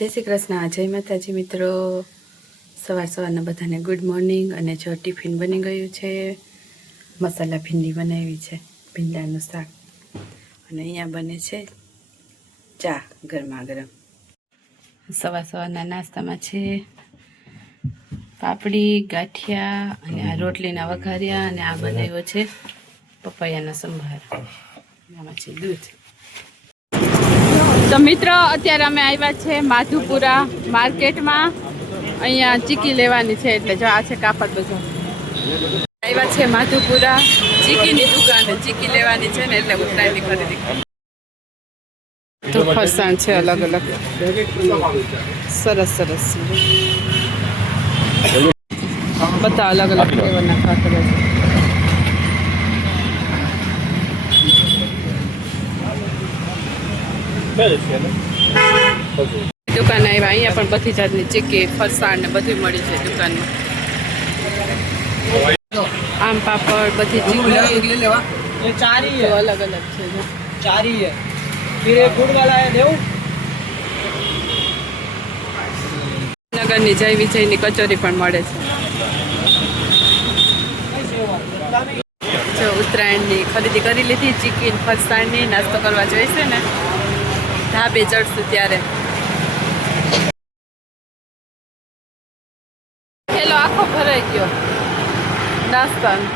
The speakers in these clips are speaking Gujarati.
જય શ્રી કૃષ્ણ, જય માતાજી મિત્રો। સવારના બધાને ગુડ મોર્નિંગ। અને જો ટિફિન બની ગયું છે, મસાલા ભીંડી બનાવી છે, ભીંડાનું શાક, અને અહીંયા બને છે ચા ગરમા ગરમ। સવારના નાસ્તામાં છે પાપડી, ગાંઠિયા અને આ રોટલીના વઘારિયા, અને આ બનાવ્યો છે પપૈયાનો સંભાર, આમાં છે દૂધ। તો મિત્રો અત્યારે અમે આવ્યા છે માધુપુરા માર્કેટમાં। અહીંયા ચીકી લેવાની છે, એટલે જો આ છે કાપડ બજાર। આવ્યા છે માધુપુરા ચીકીની દુકાને, ચીકી લેવાની છે ને એટલે ઉત્તરાયણની ખરીદી। તો ફરસાણ છે અલગ અલગ, સરસ સરસ બધા અલગ અલગ ફ્લેવરના ખાતરા છે। દુકાન આવ્યા, અહીંયા પણ બધી જાતની ચીકી, ફરસાણ ને બધું મળી છે દુકાનમાં। આમ પાપડ બધી ચીકી અલગ અલગ છે। चारी है, फिर एक गुड़ वाला है देव। નગરની જય વિજયની કચોરી પણ મળે છે। જો ઉત્તરાયણની ખરીદી કરી લીધી, ચીકી ફરસાણની, નાસ્તો કરવા જોઈશે ને ધાબે ચડશું ત્યારે। થેલો આખો ભરાઈ ગયો નાસ્તાનો।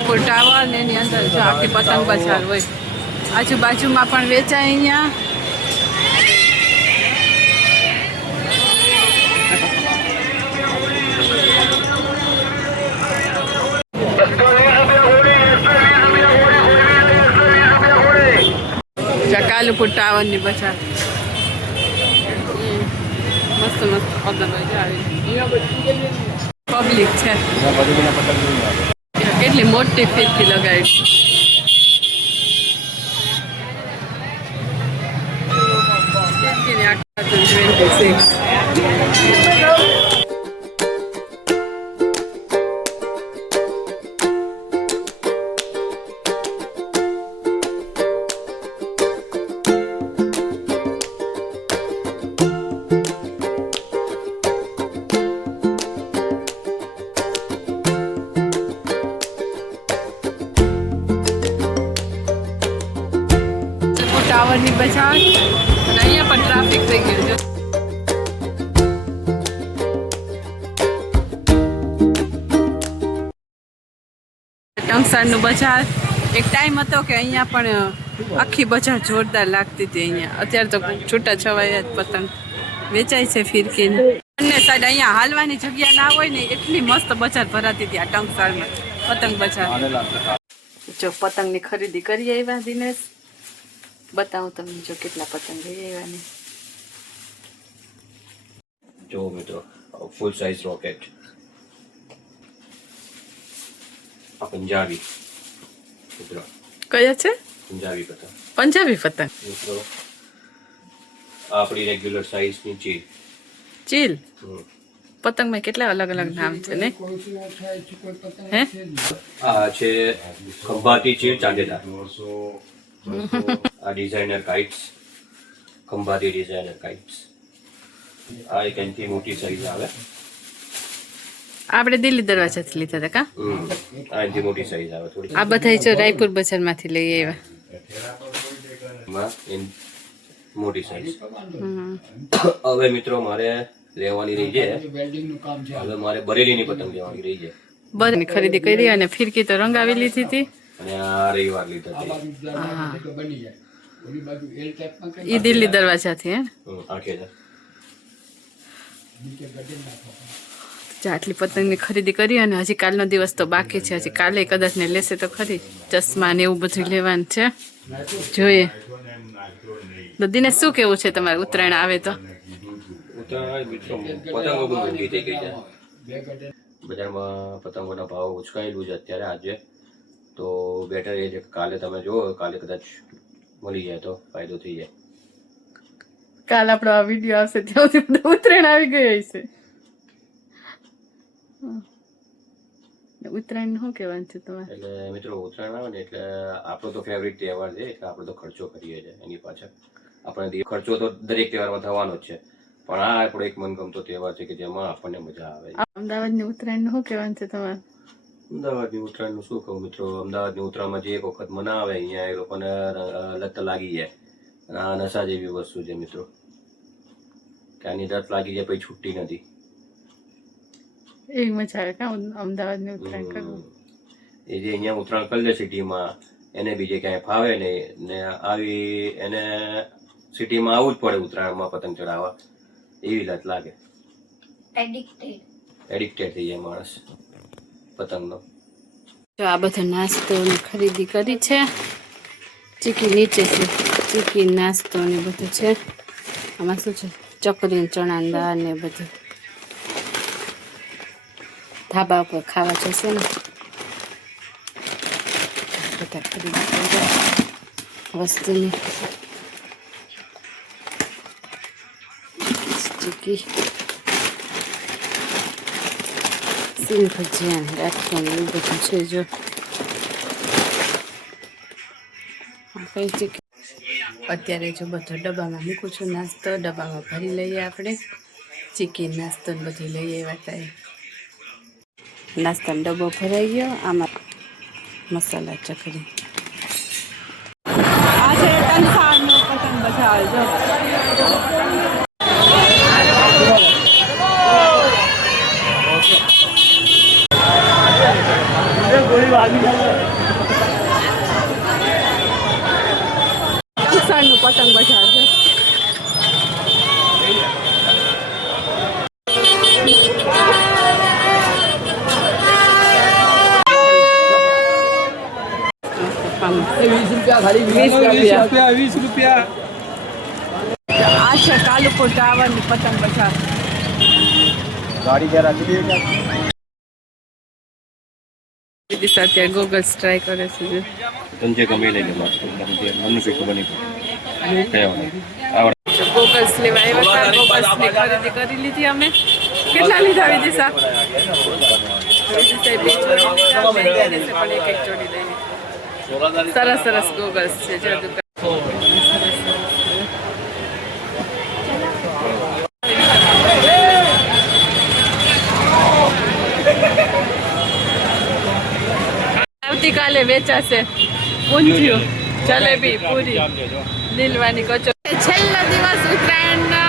ટાવર ને એની અંદર જો આખી પતંગ બજાર હોય, આજુબાજુમાં પણ વેચાય। અહીંયા કાલુપુર ટાવરની બજાર, મસ્ત મસ્ત પતંગ હોય પબ્લિક છે। કેટલી મોટી ફીરકી લગાવી, ટાવરની બજાર, અને અહીંયા પણ ટ્રાફિક થઈ ગયું છે। ટંકસાળનું બજાર, એક ટાઈમ હતો કે અહીંયા પણ આખી બજાર જોરદાર લાગતી હતી। અહીંયા અત્યારે તો છૂટા છવાયા જ પતંગ વેચાય છે ફિરકીને। બંને સાઈડ અહીંયા હાલવાની જગ્યા ના હોય ને એટલી મસ્ત બજાર ભરાતી હતી આ ટંકસાળમાં પતંગ બજાર। જો પતંગની ખરીદી કરી આવ્યા દિનેશ, बताऊं તમને જો કેટલા પતંગ લઈ આવ્યા ને। જો મિત્રો ફૂલ સાઇઝ રોકેટ, આ પંજાબી મિત્રો, કયા છે પંજાબી પતંગ? પંજાબી પતંગ મિત્રો આપણી રેગ્યુલર સાઇઝ ની ચીલ ચીલ પતંગમાં કેટલા અલગ અલગ નામ છે ને હે? આ છે ખંભાતી ચીલ ચાંદેદાર, આ ડિઝાઇનર કાઇટ્સ, ખંભાતી ડિઝાઇનર કાઇટ્સ। આ એક એનથી મોટી સાઈઝ આવે, આપણે દિલ્હી દરવાજાથી લીધા હતા કા? આ એનથી મોટી સાઈઝ આવે થોડી। આ બધા જો રાયપુર બજારમાંથી લઈ આવ્યા, મોટી સાઈઝ। હવે મિત્રો મારે લેવાની રહી છે, હવે મારે બરેલીની પતંગ લેવાની રહી છે। બરેલીની ખરીદી કરી અને ફિરકી તો રંગાવી લીધી હતી, અને આ રવિવાર લીધા છે એ દિલ્હી દરવાજાથી હે। 8000। આટલી પતંગની ખરીદી કરી, અને હજી કાલનો દિવસ તો બાકી છે, હજી કાલે કદાચ ને લેશે તો ખરી। ચશ્મા ને એવું બધું લેવાનું છે, જોઈએ। તો દિનેશ શું કેવું છે તમારે ઉત્તરાયણ આવે તો? પતંગો બહુ મોંઘી થઈ ગઈ છે, બજારમાં પતંગોના ભાવ ઉચકાયેલું છે અત્યારે આજે, તો બેટર એ છે કાલે તમે જુઓ, કાલે કદાચ મળી જાય તો ફાયદો થઈ જાય। કાલ આપણો આ વિડીયો આવશે ત્યાં સુધી ઉત્તરાયણ આવી ગયો હશે। ઉત્તરાયણ શું કહેવાનું છે તમારે? એટલે મિત્રો ઉત્તરાયણ આવે ને એટલે આપણો તો ફેવરિટ તહેવાર છે, એટલે આપણે તો ખર્ચો કરીએ છીએ એની પાછળ. આપણે ખર્ચો તો દરેક તહેવારમાં થવાનો જ છે, પણ આ આપણો એક મનગમતો તહેવાર છે કે જેમાં આપણને મજા આવે. અમદાવાદની ઉત્તરાયણ શું કહેવાનું છે તમારે? અમદાવાદની ઉત્તરાયણનું શું કહું મિત્રો, અમદાવાદની ઉત્તરાયણમાં જે એક વખત મનાવે અહીંયા એ લોકોને લત લાગી જાય. અને આ નશા જેવી વસ્તુ છે મિત્રો, કે આની લત લાગી જાય પછી છૂટતી નથી. એવી મજા આવે કાં અમદાવાદની ઉત્તરાયણ કરવું? એ જે અહીંયા ઉત્તરાયણ કરી લે સિટીમાં, એને બીજે ક્યાંય ફાવે નહીં ને આવી એને સિટીમાં આવવું જ પડે ઉત્તરાયણમાં પતંગ ચડાવવા, એવી લત લાગે. એડિક્ટેડ થઈ જાય માણસ પતંગનો. જો આ બધો નાસ્તો ને ખરીદી કરી છે. ચીકી નીચે છે, ચીકી નાસ્તો ને બધું છે. આમાં શું છે? ચકરી, ચણા દાળ ને બધું. ધાબા ઉપર ખાવા જશે ને બધા ખરીદી વસ્તુની. ચીકી, સિંગ ભજીયા, રાખવાનું એવું બધું છે. જો કઈ ચીકી અત્યારે જો બધો ડબ્બામાં મૂકું છું. નાસ્તો ડબ્બામાં ભરી લઈએ આપણે. ચીકી નાસ્તો ને બધું લઈ આવ્યા હતા. નાસ્તાનો ડબ્બો ભરાઈ ગયો. આમાં મસાલા ચકરી. આ છે કંસારનો પતંગ બજાર. જો કંસારનું પતંગ બજાર છે. ₹20. આ છે કાલુપુર ટાવરની પતંગ બજાર. ગાડી જરા વિદિશા અત્યારે ગોગલ્સ ટ્રાય કરે છે. તંજે ગમે લઈ લે માસ્ટર, તંજે મનનું પીઠું બની ગોગલ્સ લેવા આવ્યા હતા. ગોગલ્સની ખરીદી કરી લીધી અમે. કેટલા લીધા વિદિશા? વિદિશાએ 2 જોડી લીધા. પણ એક એક જોડી લઈ લીધી. સરસ સરસ ગોગલ્સ છે. જો દુકાન આવતીકાલે વેચાશે ઊંધિયું, જલેબી, પૂરી, લીલવાની કચોરી. છેલ્લો દિવસ ઉત્તરાયણનો.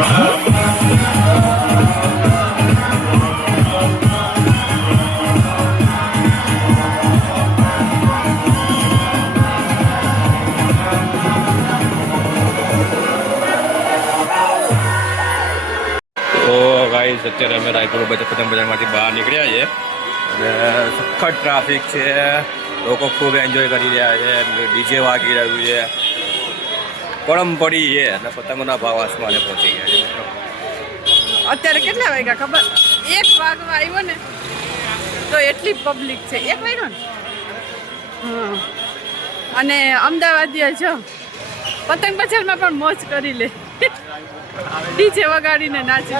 તો ગાઈસ અત્યારે અમે રાયપુર પતંગ બજારમાંથી બહાર નીકળ્યા છે અને સખત ટ્રાફિક છે, લોકો ખૂબ એન્જોય કરી રહ્યા છે, ડીજે વાગી રહ્યું છે, પડમ પડી છે અને પતંગોના ભાવ આસમાને પહોંચી ગયા છે મિત્રો. અત્યારે કેટલા વાગ્યા ખબર? 1 વાગવા આવ્યો ને તો એટલી પબ્લિક છે. 1 વાગ્યો ને? હા. અને અમદાવાદીઓ જો પતંગ બજારમાં પણ મોજ કરી લે, ડીજે વગાડીને નાચી.